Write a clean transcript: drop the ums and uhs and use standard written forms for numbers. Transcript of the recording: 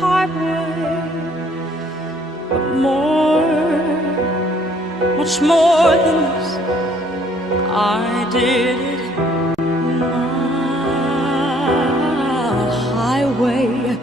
highway, but more, much more than this, I did it my highway.